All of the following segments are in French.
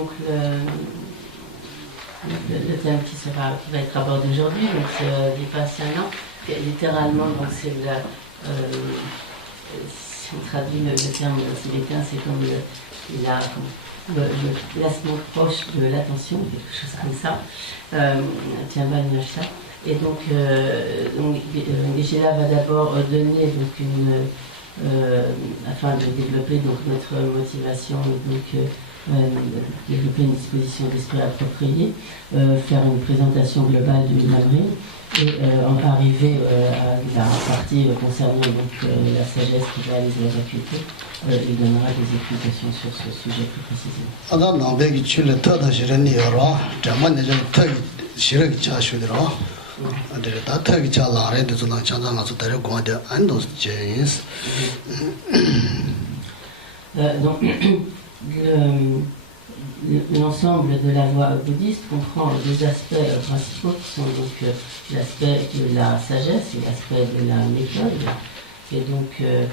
Donc le thème qui va être abordé aujourd'hui, donc c'est Vipassana. Littéralement, donc c'est si on traduit le terme tibétain, c'est comme le placement proche de l'attention, quelque chose comme ça, Tianba Nyasha. Et donc Geshe-la va d'abord donner donc afin de développer donc notre motivation, donc développer une disposition d'esprit appropriée, faire une présentation globale du Lamrim et arriver à la partie concernant donc, la sagesse qui réalise la vacuité. Il donnera des explications sur ce sujet plus précisément. Donc, l'ensemble de la voie bouddhiste comprend deux aspects principaux qui sont donc l'aspect de la sagesse et l'aspect de la méthode. Et donc un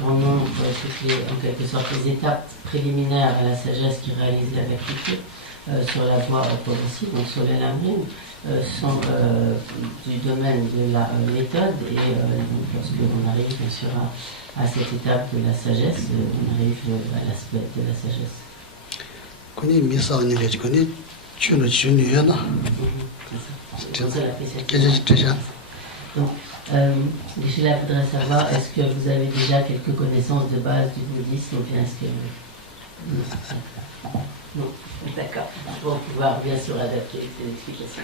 grand nombre, toutes les, en quelque sorte les étapes préliminaires à la sagesse qui réalise la vacuité sur la voie progressive, donc sur le Lamrim, sont du domaine de la méthode. Et donc lorsque l'on arrive bien sûr à cette étape de la sagesse, on arrive à l'aspect de la sagesse. Donc, Geshe-la voudrait savoir, est-ce que vous avez déjà quelques connaissances de base du bouddhisme ou bien est-ce que non, d'accord, pour pouvoir bien sûr adapter ces explications.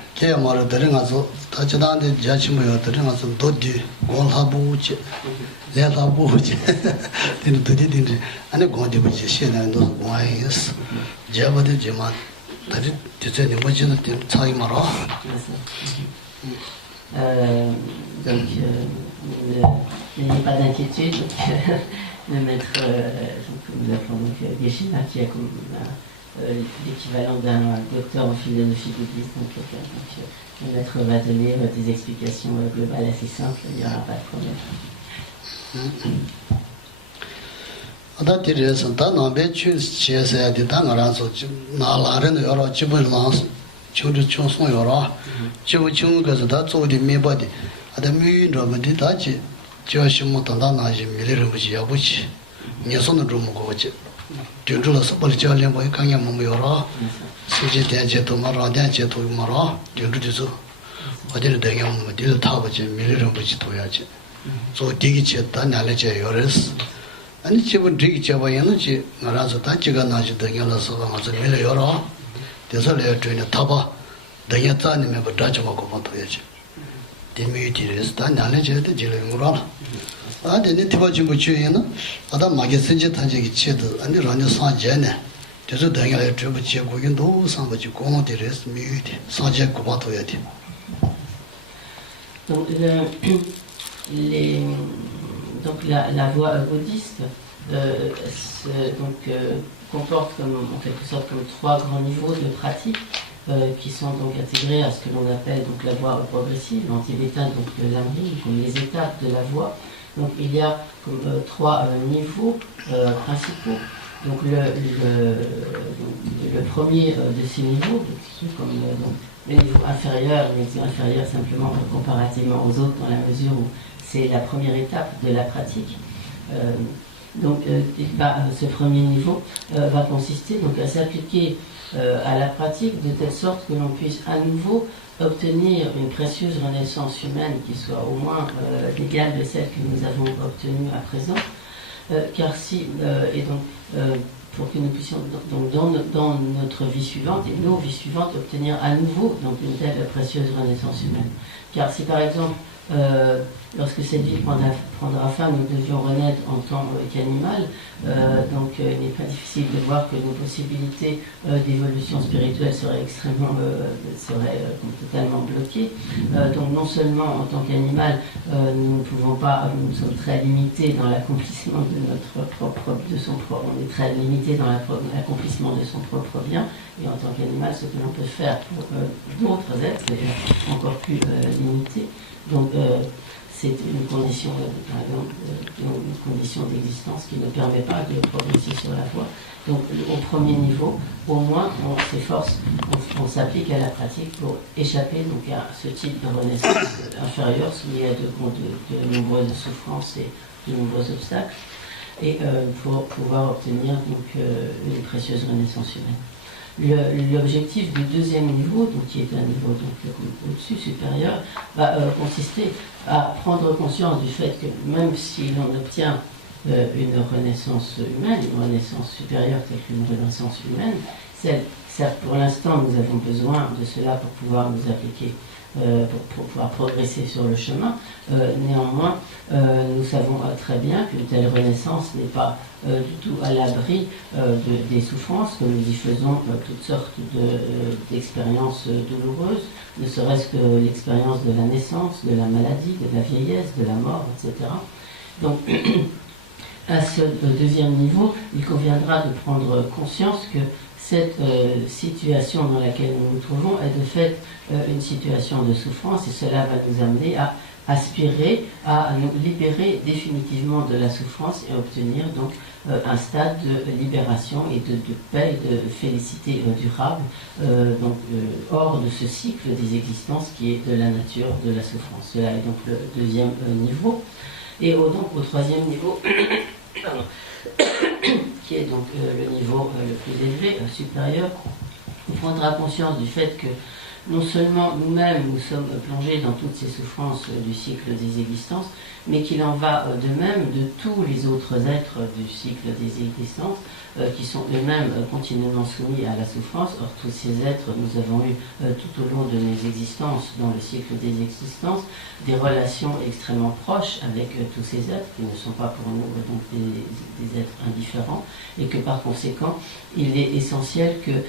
Donc, n'ayez pas d'inquiétude. Le maître, nous appelons donc Geshe-la, qui a l'équivalent d'un docteur en philosophie bouddhiste. Donc, le maître va donner des explications globales assez simples, il n'y aura pas de problème. Donc, la voie bouddhiste comporte en quelque sorte comme trois grands niveaux de pratique qui sont donc intégrés à ce que l'on appelle donc, la voie progressive, en tibétain donc le Lamrim, comme les étapes de la voie. Donc il y a comme, trois niveaux principaux. Donc le premier de ces niveaux, comme le niveau inférieur simplement comparativement aux autres dans la mesure où c'est la première étape de la pratique. Ce premier niveau va consister donc, à s'appliquer à la pratique de telle sorte que l'on puisse à nouveau obtenir une précieuse renaissance humaine qui soit au moins l'égale de celle que nous avons obtenue à présent. pour que nous puissions, donc, dans notre vie suivante et nos vies suivantes, obtenir à nouveau donc, une telle précieuse renaissance humaine. Car si par exemple, lorsque cette vie prendra fin, nous devions renaître en tant qu'animal, donc il n'est pas difficile de voir que nos possibilités d'évolution spirituelle seraient totalement bloquées. Donc non seulement en tant qu'animal, nous ne pouvons pas, nous sommes très limités dans l'accomplissement on est très limité dans l'accomplissement de son propre bien, et en tant qu'animal, ce que l'on peut faire pour d'autres êtres est encore plus limité. Donc c'est une condition, par exemple, une condition d'existence qui ne permet pas de progresser sur la voie. Donc au premier niveau, au moins on s'efforce, on s'applique à la pratique pour échapper donc, à ce type de renaissance inférieure soumis à de nombreuses souffrances et de nombreux obstacles, et pour pouvoir obtenir donc, une précieuse renaissance humaine. L'objectif du deuxième niveau, donc, qui est un niveau donc, au-dessus, supérieur, va consister à prendre conscience du fait que même si l'on obtient une renaissance humaine, une renaissance supérieure telle qu'une renaissance humaine, certes pour l'instant nous avons besoin de cela pour pouvoir nous appliquer, pour pouvoir progresser sur le chemin. Néanmoins, nous savons très bien qu'une telle renaissance n'est pas du tout à l'abri des souffrances, que nous y faisons toutes sortes d'expériences douloureuses, ne serait-ce que l'expérience de la naissance, de la maladie, de la vieillesse, de la mort, etc. Donc, à ce deuxième niveau, il conviendra de prendre conscience que cette situation dans laquelle nous nous trouvons est de fait une situation de souffrance, et cela va nous amener à aspirer à nous libérer définitivement de la souffrance et obtenir donc un stade de libération et de paix et de félicité durable, hors de ce cycle des existences qui est de la nature de la souffrance. Cela est donc le deuxième niveau. Et donc au troisième niveau, qui est donc le niveau le plus élevé, supérieur, on prendra conscience du fait que non seulement nous-mêmes nous sommes plongés dans toutes ces souffrances du cycle des existences, mais qu'il en va de même de tous les autres êtres du cycle des existences qui sont eux-mêmes continuellement soumis à la souffrance. Or, tous ces êtres, nous avons eu tout au long de nos existences, dans le cycle des existences, des relations extrêmement proches avec tous ces êtres qui ne sont pas pour nous donc des êtres indifférents, et que par conséquent, il est essentiel que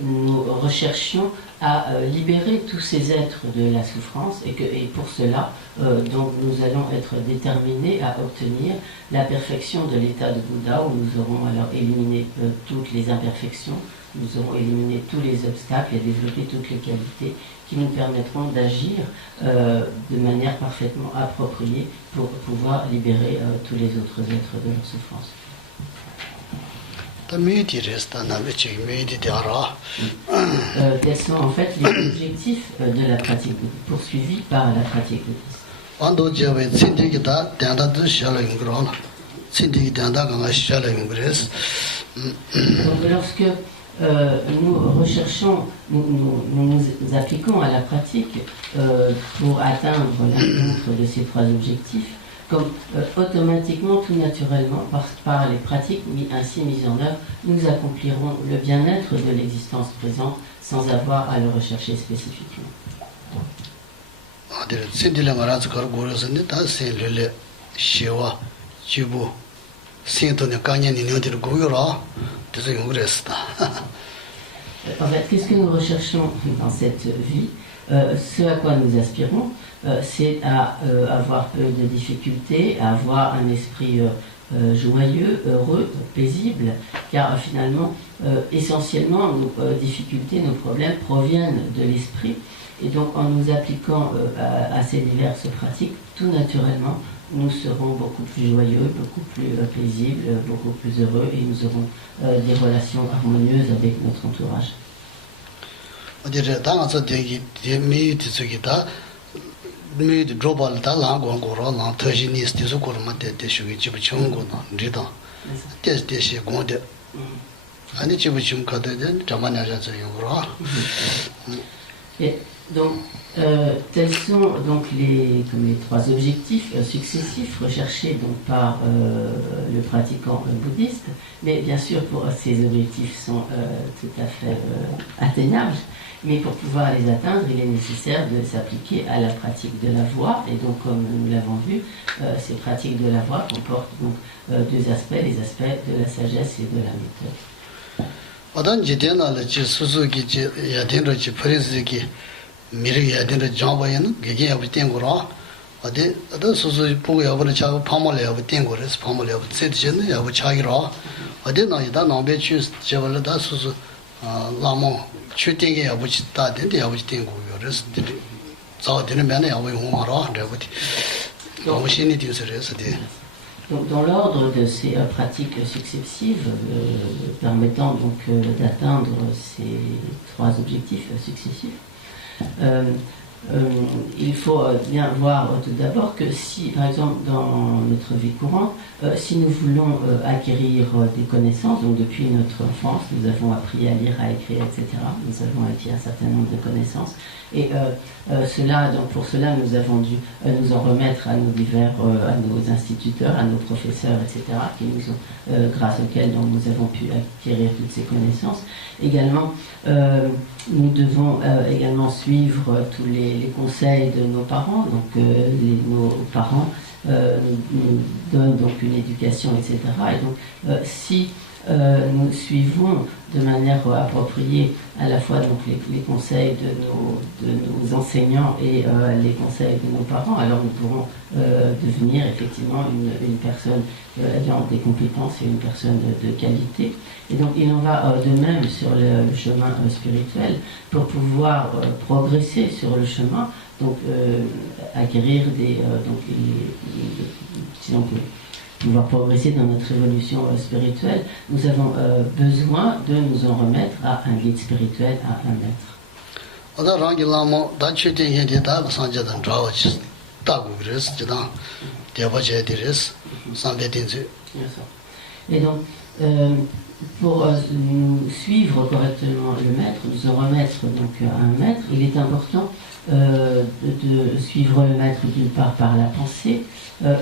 nous recherchions à libérer tous ces êtres de la souffrance, et pour cela, donc nous allons être déterminés à obtenir la perfection de l'état de Bouddha, où nous aurons alors éliminé toutes les imperfections, nous aurons éliminé tous les obstacles et développé toutes les qualités qui nous permettront d'agir de manière parfaitement appropriée pour pouvoir libérer tous les autres êtres de leur souffrance. Quels sont en fait les objectifs de la pratique poursuivis par la pratique bouddhiste? Donc lorsque nous recherchons, nous appliquons à la pratique pour atteindre l'un de ces trois objectifs, comme automatiquement, tout naturellement, par les pratiques ainsi mises en œuvre, nous accomplirons le bien-être de l'existence présente sans avoir à le rechercher spécifiquement. En fait, qu'est-ce que nous recherchons dans cette vie? Ce à quoi nous aspirons, c'est à avoir peu de difficultés, à avoir un esprit joyeux, heureux, paisible, car finalement, essentiellement, nos difficultés, nos problèmes proviennent de l'esprit, et donc en nous appliquant à ces diverses pratiques, tout naturellement, nous serons beaucoup plus joyeux, beaucoup plus paisibles, beaucoup plus heureux, et nous aurons des relations harmonieuses avec notre entourage. Donc, tels sont donc les trois objectifs successifs recherchés donc par le pratiquant bouddhiste. Mais bien sûr, pour ces objectifs sont tout à fait atteignables. Mais pour pouvoir les atteindre, il est nécessaire de s'appliquer à la pratique de la voie. Et donc, comme nous l'avons vu, ces pratiques de la voie comportent donc deux aspects, les aspects de la sagesse et de la méthode. 미리 야된의 정보에는 그게 야부 된 거라 어디 소소 보고 야부는 자고 파몰에 야부 된 거래서 파몰에 야부 세드는 야부 차기라 어디 나이다 남배 취 저벌다 소소 라모 취된게 야부 짓다 된데 야부 된 거요래서 자되는 면에 야부 용마라 야부디 너무 신이 되서래서 Donc, dans l'ordre de ces pratiques successives permettant donc d'atteindre ces trois objectifs successifs, il faut bien voir tout d'abord que si, par exemple, dans notre vie courante, si nous voulons acquérir des connaissances, donc depuis notre enfance, nous avons appris à lire, à écrire, etc., nous avons acquis un certain nombre de connaissances, et donc pour cela, nous avons dû nous en remettre à nos à nos instituteurs, à nos professeurs, etc., qui nous ont, grâce auxquels donc, nous avons pu acquérir toutes ces connaissances. Également, nous devons également suivre tous les conseils de nos parents. Donc, nos parents nous donnent donc une éducation, etc. Et donc, si nous suivons de manière appropriée à la fois donc, les conseils de nos enseignants et les conseils de nos parents, alors nous pourrons devenir effectivement une personne ayant des compétences et une personne de qualité. Et donc il en va de même sur le chemin spirituel. Pour pouvoir progresser sur le chemin, donc acquérir si on peut pouvoir progresser dans notre évolution spirituelle, nous avons besoin de nous en remettre à un guide spirituel, à un maître. Et donc, pour suivre correctement le maître, nous en remettre donc à un maître, il est important de suivre le maître d'une part par la pensée,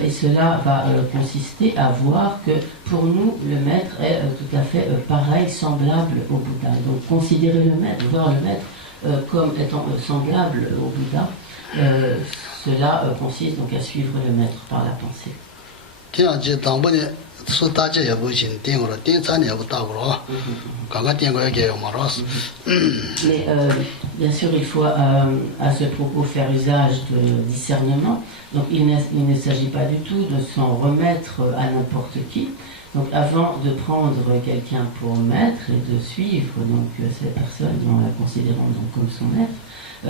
et cela va consister à voir que pour nous, le maître est tout à fait pareil, semblable au Bouddha. Donc considérer le maître, voir le maître comme étant semblable au Bouddha, cela consiste donc à suivre le maître par la pensée. Mais bien sûr, il faut à ce propos faire usage de discernement. Donc il ne s'agit pas du tout de s'en remettre à n'importe qui. Donc avant de prendre quelqu'un pour maître et de suivre donc cette personne en la considérant donc comme son maître,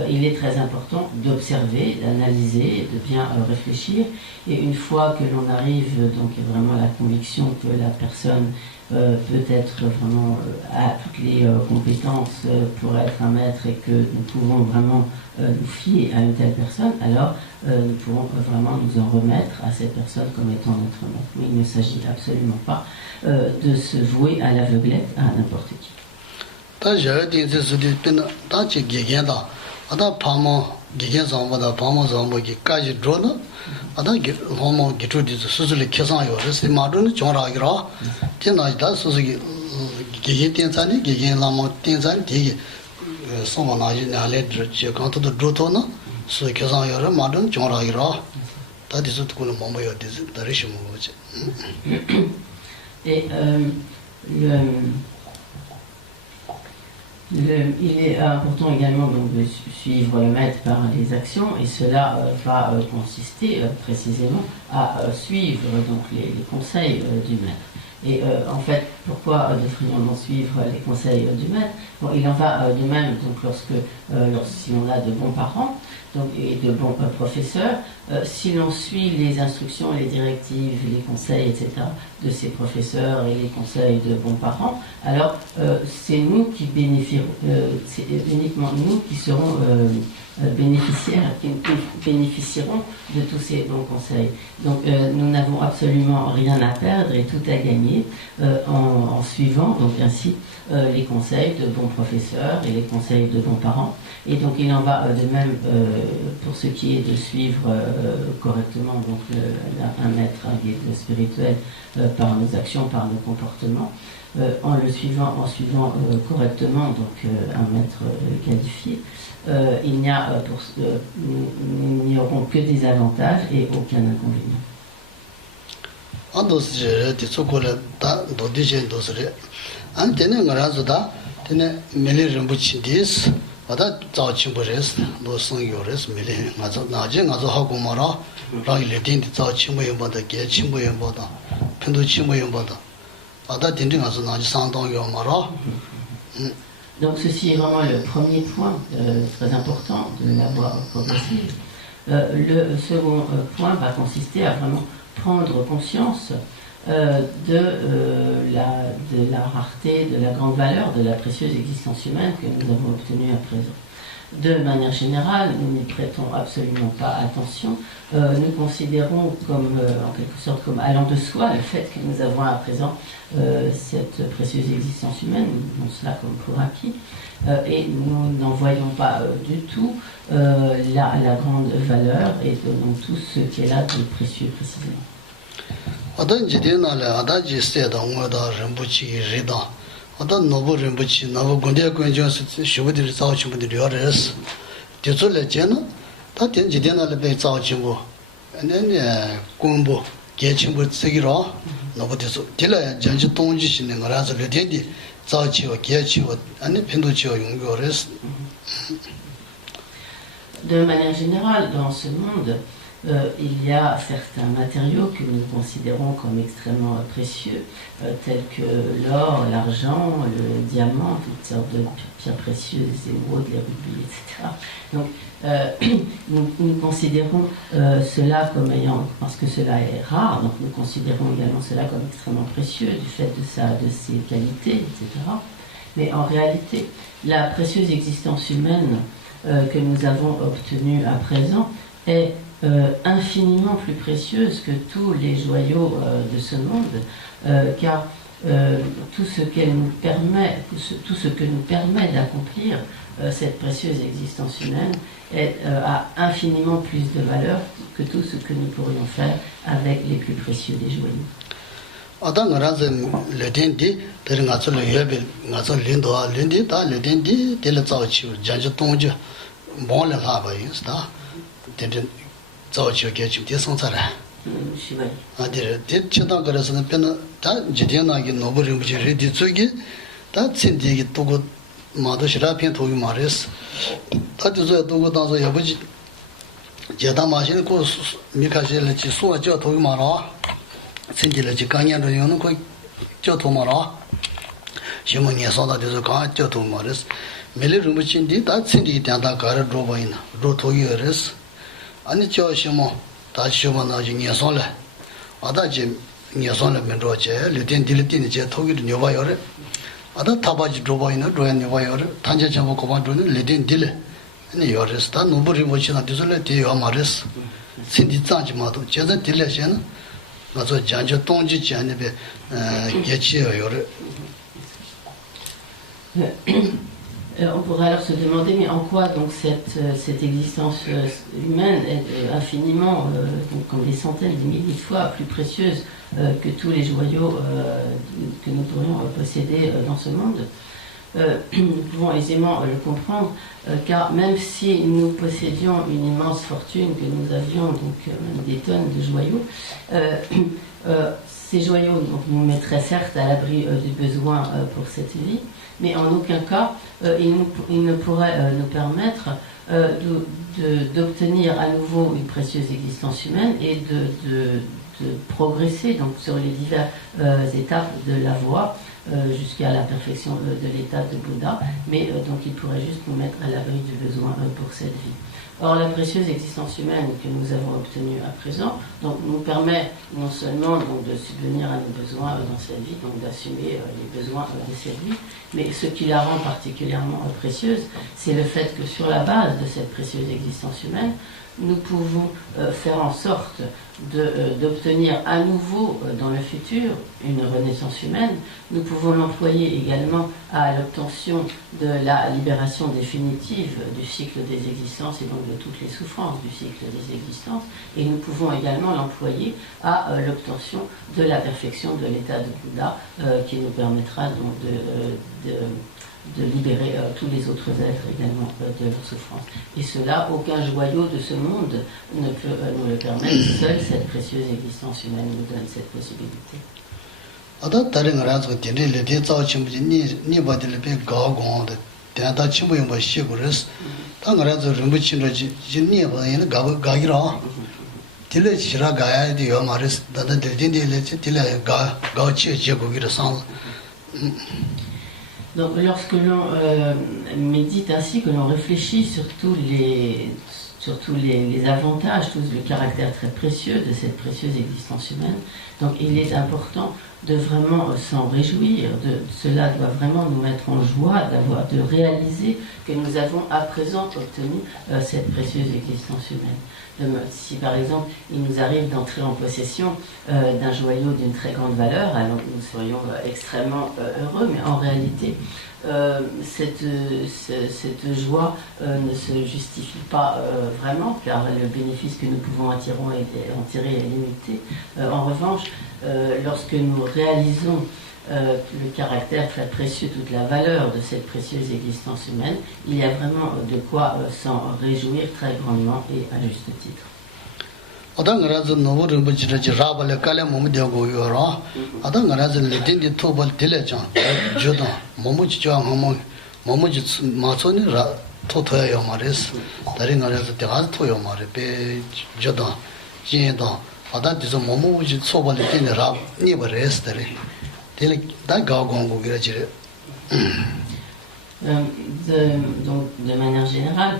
il est très important d'observer, d'analyser, de bien réfléchir. Et une fois que l'on arrive donc vraiment à la conviction que la personne peut être vraiment a toutes les compétences pour être un maître et que nous pouvons vraiment nous fier à une telle personne, alors nous pourrons vraiment nous en remettre à cette personne comme étant notre maître. Mais il ne s'agit absolument pas de se vouer à l'aveuglette à n'importe qui. 아다 파모 기계상보다 파모상보기까지 들어는 아다 호모 기초디 수술이 계산하여 그래서 마루는 정하기라 전화다 수술이 기계 된산이 기계 라모 된산 되게 소만하지 나래 저 간도도 들어도는 수 계산하여 마루는 정하기라 다디서 듣고는 뭐뭐여 되지 다르시 뭐지 Et il est important également donc, de suivre le maître par les actions, et cela va consister précisément à suivre donc, les conseils du maître. Et en fait, pourquoi devrions-nous suivre les conseils du maître? Bon, il en va de même donc, si on a de bons parents donc, et de bons professeurs, si l'on suit les instructions, les directives, les conseils, etc., de ces professeurs et les conseils de bons parents, alors c'est nous qui bénéficierons, c'est uniquement nous qui serons bénéficiaires qui bénéficieront de tous ces bons conseils. Donc nous n'avons absolument rien à perdre et tout à gagner en suivant donc ainsi les conseils de bons professeurs et les conseils de bons parents. Et donc il en va de même pour ce qui est de suivre correctement donc un maître, un guide spirituel par nos actions, par nos comportements, en suivant correctement donc un maître qualifié. Il n'y a nous n'y aurons que des avantages et aucun inconvénient. Donc ceci est vraiment le premier point très important de la voie progressive. Le second point va consister à vraiment prendre conscience de la rareté, de la grande valeur, de la précieuse existence humaine que nous avons obtenue à présent. De manière générale, nous n'y prêtons absolument pas attention. Nous considérons comme, en quelque sorte, comme allant de soi le fait que nous avons à présent cette précieuse existence humaine, nous voyons cela comme pour acquis, et nous n'en voyons pas du tout la grande valeur et donc tout ce qui est là de précieux précisément. 어떤 노부 림부치 나부 군대 군정스 쇼부들이 자오치부들이 요레스 뒤줄래잖아 다 된지되나를 배 자오치부 아니네 공부 계층부 쓰기로 노부들서 딜라 전지 동지시는 거라서 레디디 자오치고 계치고 아니 펜도치고 용교레스. De manière générale, dans ce monde, il y a certains matériaux que nous considérons comme extrêmement précieux, tels que l'or, l'argent, le diamant, toutes sortes de pierres précieuses, les émeraudes, les rubis, etc. Donc, nous considérons cela comme ayant, parce que cela est rare, donc nous considérons également cela comme extrêmement précieux du fait de ses qualités, etc. Mais en réalité, la précieuse existence humaine que nous avons obtenue à présent est infiniment plus précieuse que tous les joyaux de ce monde, car tout ce que nous permet d'accomplir cette précieuse existence humaine a infiniment plus de valeur que tout ce que nous pourrions faire avec les plus précieux des joyaux. 자오치오 개침 대성사라 아들 대치다 그래서는 변은 다 지대나기 노버림지 레디 쪽이 다 친디기 두고 마도시라 편 도기 말했어 다들 두고 당서 야버지 제다 마시는 거 미카실을 지 소와 저 도기 말아 친디를 지 강연도 요는 거 저도 말아 시몬이 소다 되서 가 저도 말했어 멜리rum을 친디 다 친디 대다 가르 로바이나 로토기 그랬어 아니 저시모 다시모 나지 녀선래 아다지 녀선래 면로제 르딘딜딘이 제 토기를 녀바요래 아다 타바지 로바이나 로엔 녀바요래 단제 잡고 고반도는 르딘딜 아니 요레스타 노브리 모치나 디솔레 디요 마레스 신디 짜지마도 제자 딜레션 나서 잔저 동지 지안에 개치요 요래. On pourrait alors se demander, mais en quoi donc cette existence humaine est infiniment, donc comme des centaines, des milliers de fois plus précieuse que tous les joyaux que nous pourrions posséder dans ce monde. Nous pouvons aisément le comprendre, car même si nous possédions une immense fortune, que nous avions donc des tonnes de joyaux, ces joyaux donc, nous mettraient certes à l'abri du besoin pour cette vie, mais en aucun cas ils ne pourraient nous permettre d'obtenir à nouveau une précieuse existence humaine et de progresser donc, sur les diverses étapes de la voie jusqu'à la perfection de l'état de Bouddha, mais donc ils pourraient juste nous mettre à l'abri du besoin pour cette vie. Or, la précieuse existence humaine que nous avons obtenue à présent donc, nous permet non seulement donc, de subvenir à nos besoins dans cette vie, donc d'assumer les besoins de cette vie, mais ce qui la rend particulièrement précieuse, c'est le fait que sur la base de cette précieuse existence humaine, nous pouvons faire en sorte d'obtenir à nouveau dans le futur une renaissance humaine. Nous pouvons l'employer également à l'obtention de la libération définitive du cycle des existences et donc de toutes les souffrances du cycle des existences. Et nous pouvons également l'employer à l'obtention de la perfection de l'état de Bouddha qui nous permettra donc de libérer tous les autres êtres également de leur souffrance. Et cela, aucun joyau de ce monde ne peut nous le permettre. Seule cette précieuse existence humaine nous donne cette possibilité. Donc, lorsque l'on médite ainsi, que l'on réfléchit sur tous les avantages, tout le caractère très précieux de cette précieuse existence humaine, donc il est important de vraiment s'en réjouir, cela doit vraiment nous mettre en joie de réaliser que nous avons à présent obtenu cette précieuse existence humaine. Si par exemple il nous arrive d'entrer en possession d'un joyau d'une très grande valeur, alors nous serions extrêmement heureux, mais en réalité cette joie ne se justifie pas vraiment, car le bénéfice que nous pouvons en tirer est limité. En revanche, lorsque nous réalisons le caractère très précieux, toute la valeur de cette précieuse existence humaine, il y a vraiment de quoi s'en réjouir très grandement et à juste titre. Donc, de manière générale,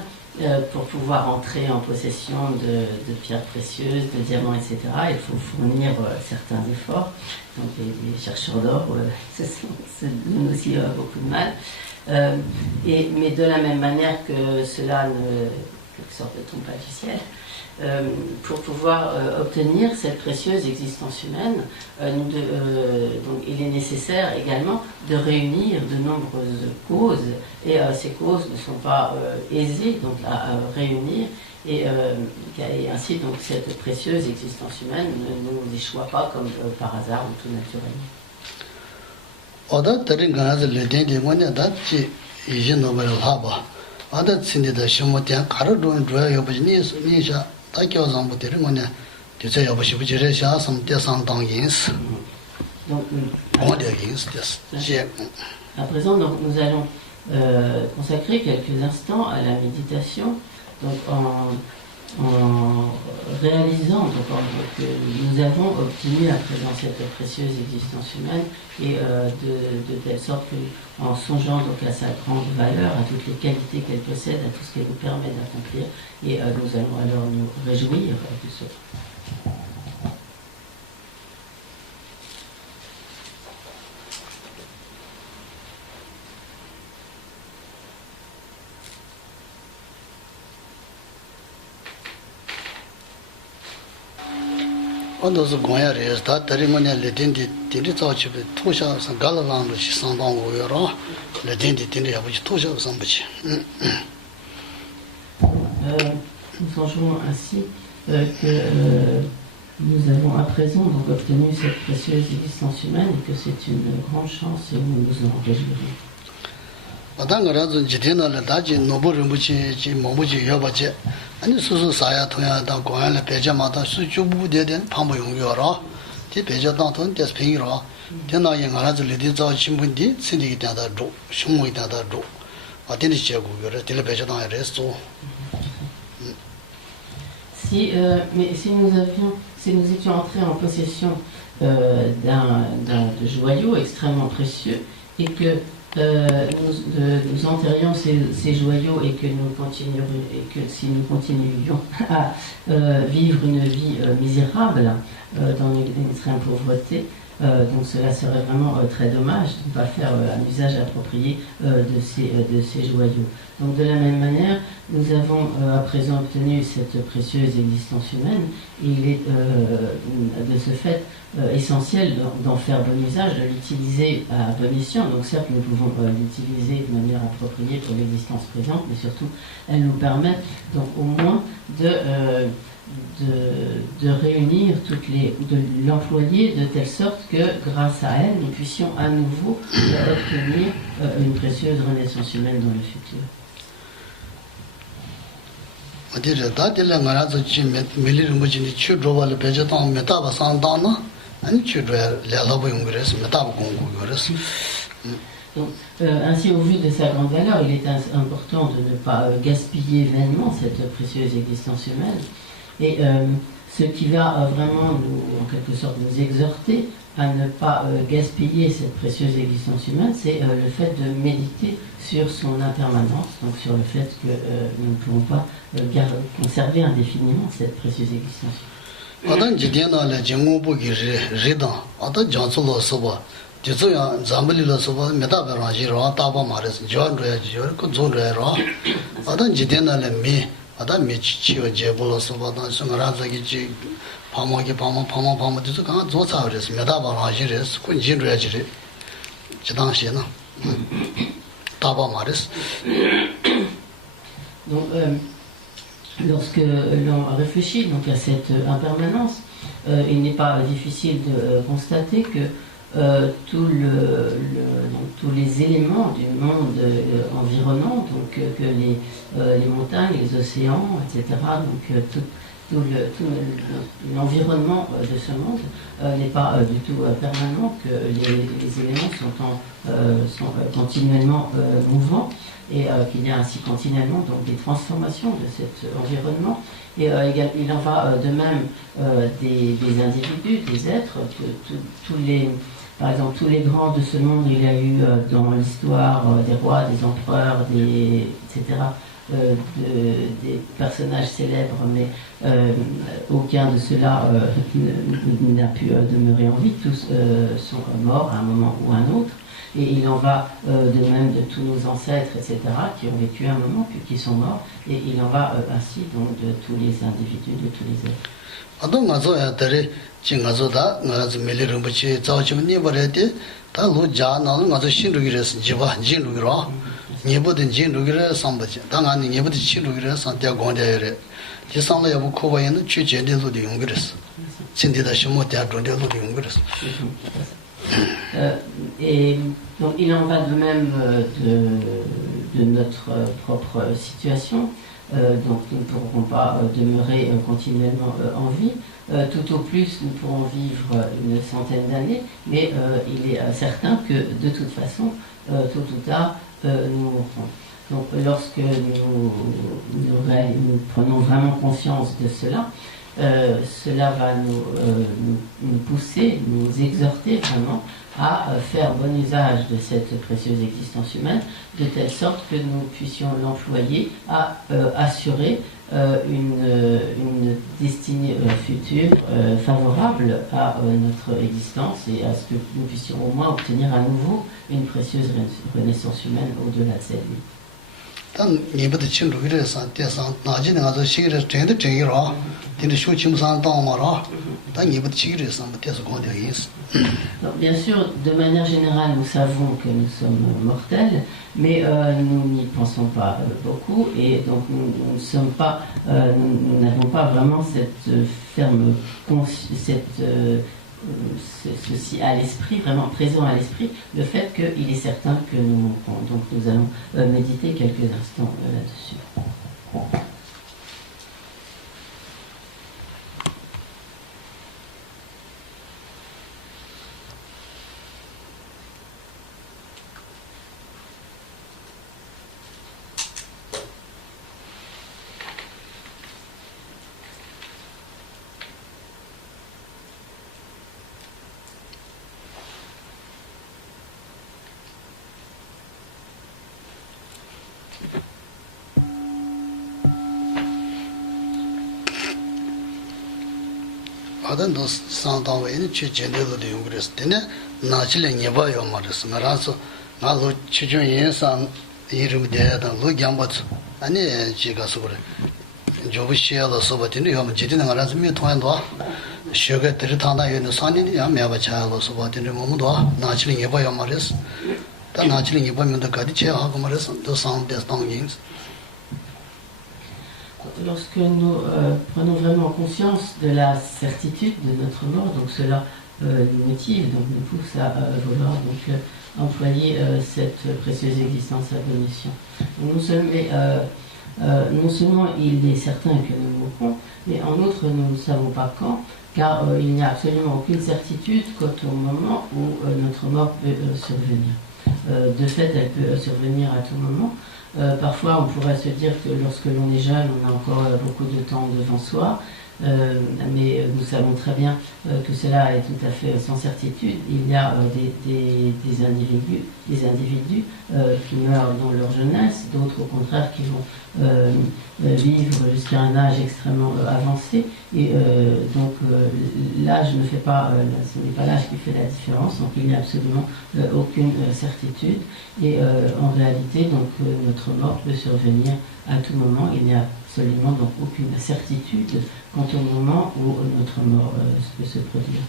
pour pouvoir entrer en possession de pierres précieuses, de diamants, etc., il faut fournir certains efforts. Donc les chercheurs d'or, ça donne aussi beaucoup de mal. Mais de la même manière que cela quelque sorte ne tombe pas du ciel, pour pouvoir obtenir cette précieuse existence humaine, donc il est nécessaire également de réunir de nombreuses causes, et ces causes ne sont pas aisées donc, à réunir, et ainsi donc cette précieuse existence humaine ne nous échoue pas comme par hasard ou tout naturellement. Donc, à présent, donc, nous allons consacrer quelques instants à la méditation, donc en réalisant que nous avons obtenu à présent cette précieuse existence humaine, et de telle sorte qu'en songeant donc à sa grande valeur, à toutes les qualités qu'elle possède, à tout ce qu'elle nous permet d'accomplir, et nous allons alors nous réjouir de cela. Nous songeons ainsi que nous avons à présent donc obtenu cette précieuse existence humaine et que c'est une grande chance et nous nous en réjouirons. Si nous étions entrés en possession d'un joyau extrêmement précieux et que nous enterrions ces joyaux et que nous continuerions, et que si nous continuions à vivre une vie misérable dans une extrême pauvreté, donc cela serait vraiment très dommage de ne pas faire un usage approprié de ces joyaux. Donc de la même manière, nous avons à présent obtenu cette précieuse existence humaine et il est de ce fait essentiel d'en faire bon usage, de l'utiliser à bon escient. Donc certes, nous pouvons l'utiliser de manière appropriée pour l'existence présente, mais surtout, elle nous permet donc au moins de réunir de l'employer de telle sorte que grâce à elle, nous puissions à nouveau obtenir une précieuse renaissance humaine dans le futur. Donc, ainsi, au vu de sa grande valeur, il est important de ne pas gaspiller vainement cette précieuse existence humaine. Et ce qui va vraiment, en quelque sorte, nous exhorter à ne pas gaspiller cette précieuse existence humaine, c'est le fait de méditer sur son impermanence, donc sur le fait que nous ne pourrons pas conserver indéfiniment cette précieuse existence Donc, lorsque l'on réfléchit donc à cette impermanence, il n'est pas difficile de constater que tous les éléments du monde environnant, donc que les montagnes, les océans, etc., donc tout l'environnement de ce monde n'est pas du tout permanent, que les éléments sont continuellement mouvants et qu'il y a ainsi continuellement donc, des transformations de cet environnement. Et il en va de même des individus, des êtres, par exemple, tous les grands de ce monde, il y a eu dans l'histoire des rois, des empereurs, etc., des personnages célèbres, mais aucun de ceux-là n'a pu demeurer en vie, tous sont morts à un moment ou à un autre. Et il en va de même de tous nos ancêtres, etc., qui ont vécu un moment, puis qui sont morts. Et il en va ainsi donc de tous les individus, de tous les êtres. Et donc il en va de même de notre propre situation. Donc nous ne pourrons pas demeurer continuellement en vie. Tout au plus, nous pourrons vivre une centaine d'années, mais il est certain que de toute façon, tôt ou tard, nous mourrons. Donc lorsque nous prenons vraiment conscience de cela, cela va nous pousser, nous exhorter vraiment à faire bon usage de cette précieuse existence humaine, de telle sorte que nous puissions l'employer à assurer une destinée future favorable à notre existence et à ce que nous puissions au moins obtenir à nouveau une précieuse renaissance humaine au-delà de cette vie. Donc, bien sûr, de manière générale, nous savons que nous sommes mortels, mais nous n'y pensons pas beaucoup, et donc nous n'avons pas vraiment cette ferme ceci à l'esprit, vraiment présent à l'esprit, le fait qu'il est certain que nous mourrons. Donc nous allons méditer quelques instants là-dessus. 어떤 도 상당히 최전에도 되는 그래서 되네 나질에 예봐요 말았어 말아서 나도 추준 인상 이름 대다 로기한바츠 아니 지가서 그래 조부시야도 소바티는 요 지디는 알아서 미 통한도 쉬게 들타나 있는 산이 야매바 차로 소바티는 몸도 나질에 예봐요 말았어 다 나질에 예봐면 까지 제하고 말았어 또 상대 당인 Lorsque nous prenons vraiment conscience de la certitude de notre mort, donc cela nous motive, donc nous pousse à vouloir donc, employer cette précieuse existence à bon escient. Donc, non seulement il est certain que nous mourrons, mais en outre nous ne savons pas quand, car il n'y a absolument aucune certitude quant au moment où notre mort peut survenir. De fait, elle peut survenir à tout moment. Parfois, on pourrait se dire que lorsque l'on est jeune, on a encore beaucoup de temps devant soi, mais nous savons très bien que cela est tout à fait sans certitude. Il y a des individus qui meurent dans leur jeunesse, d'autres au contraire qui vont vivre jusqu'à un âge extrêmement avancé. Et donc l'âge ne fait pas, ce n'est pas l'âge qui fait la différence, donc il n'y a absolument aucune certitude. Et en réalité, donc notre mort peut survenir à tout moment. Il n'y a absolument donc aucune certitude quant au moment où notre mort peut se produire.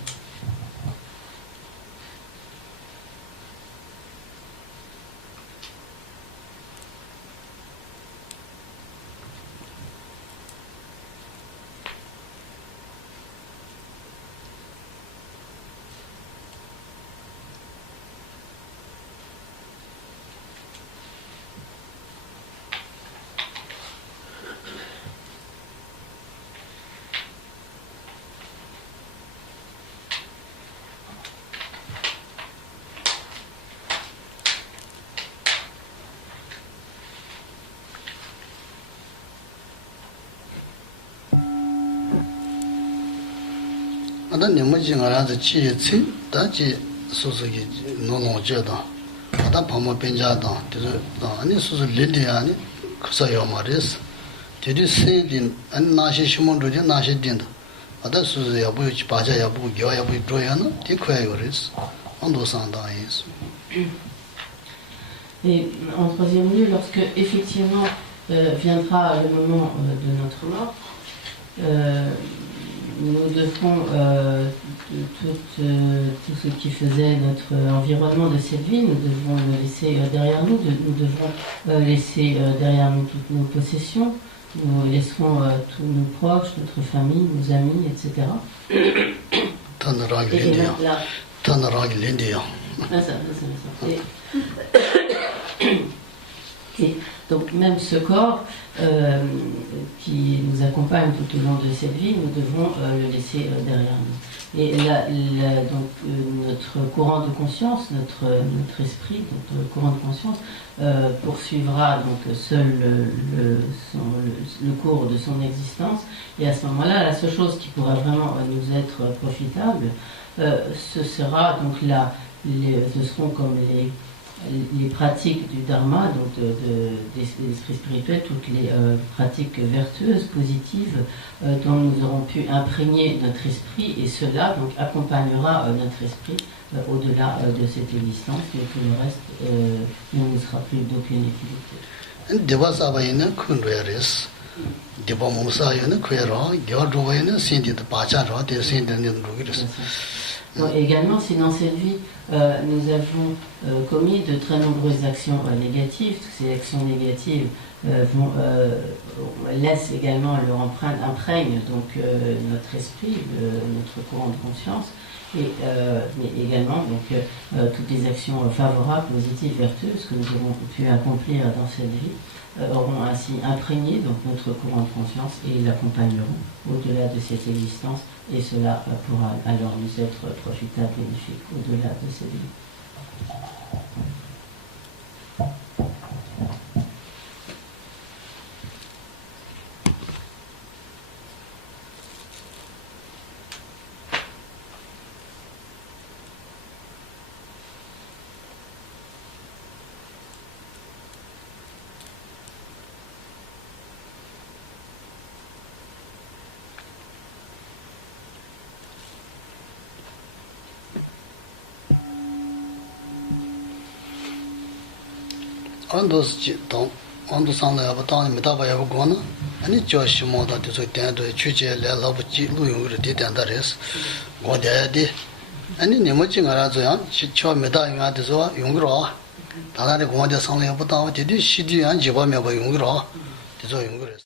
아다 님무징아라서 지치 다지 소소기 노노제다 아다 밤에 벤자다 그래서 아니 소소 린디아니 그서요 말이스 되게 세딘 안 나시 시몬도지 나시 딘다 아다 소소 야부지 바자 야부 겨 야부 조야나 디코야 그랬어 언도 상당히스 Et en troisième lieu, lorsque effectivement viendra le moment de notre mort, nous devrons tout ce qui faisait notre environnement de cette vie, nous devons le laisser derrière nous, nous devrons laisser derrière nous toutes nos possessions, nous laisserons tous nos proches, notre famille, nos amis, etc. Et donc même ce corps qui nous accompagne tout au long de cette vie, nous devons le laisser derrière nous. Et donc notre courant de conscience, notre esprit, notre courant de conscience poursuivra donc seul le cours de son existence. Et à ce moment-là, la seule chose qui pourra vraiment nous être profitable, ce sera donc ce seront comme les pratiques du dharma, donc des esprits spirituels, toutes les pratiques vertueuses, positives, dont nous aurons pu imprégner notre esprit, et cela donc accompagnera notre esprit au-delà de cette existence, et que le reste ne sera plus d'aucune utilité. Donc, également, si dans cette vie, nous avons commis de très nombreuses actions négatives, toutes ces actions négatives laissent également leur empreinte, imprègnent donc notre esprit, notre courant de conscience, mais également donc, toutes les actions favorables, positives, vertueuses que nous avons pu accomplir dans cette vie auront ainsi imprégné donc, notre courant de conscience et l'accompagneront au-delà de cette existence, et cela pourra alors nous être profitable, bénéfique au-delà de cette vie. 안도 상나 야부 땅에 메다바 야부 고나 아니 저시 모다 저 때도 취재 레라부지 루용을 대단다레스 고대디 아니 네모지 알아줘야 시초 메다 용아데서 용으로 다다리 공원에 상나 야부 땅에 되디 시디한 집어며 용으로 저 용으로